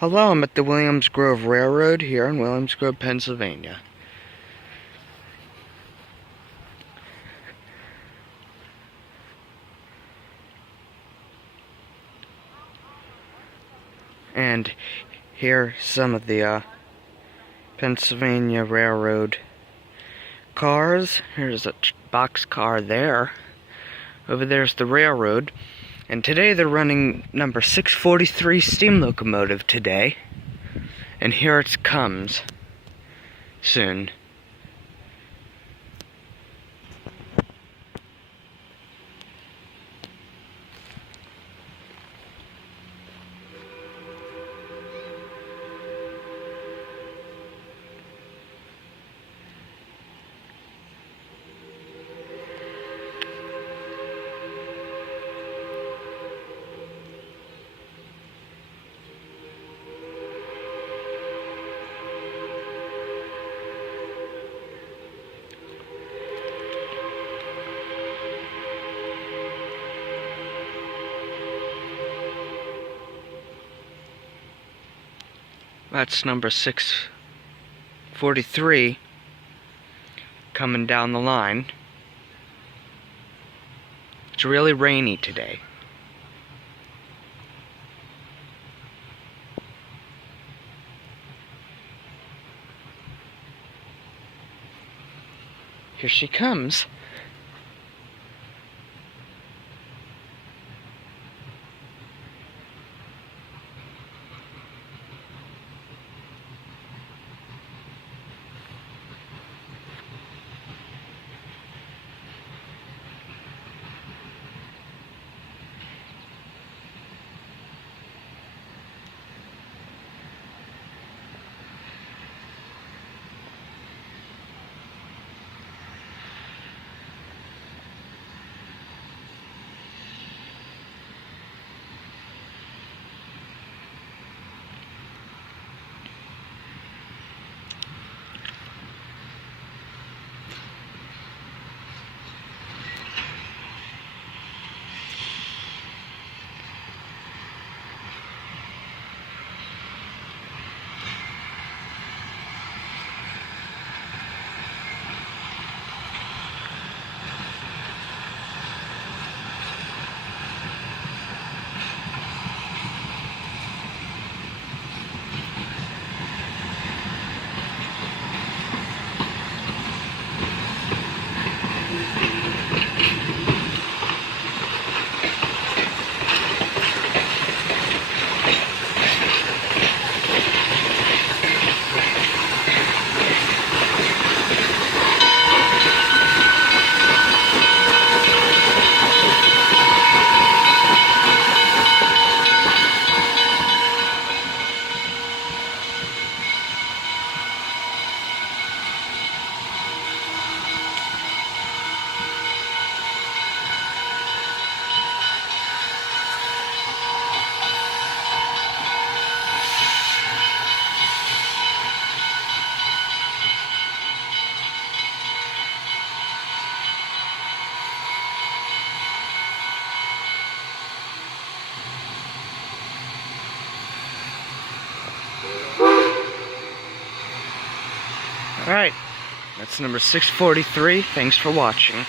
Hello, I'm at the Williams Grove Railroad here in Williams Grove, Pennsylvania. And here are some of the Pennsylvania Railroad cars. Here's a box car there. Over there's the railroad. And today they're running number 643 Steam Locomotive today. And here it comes soon. That's number 643 coming down the line. It's really rainy today. Here she comes. Alright, that's number 643. Thanks for watching.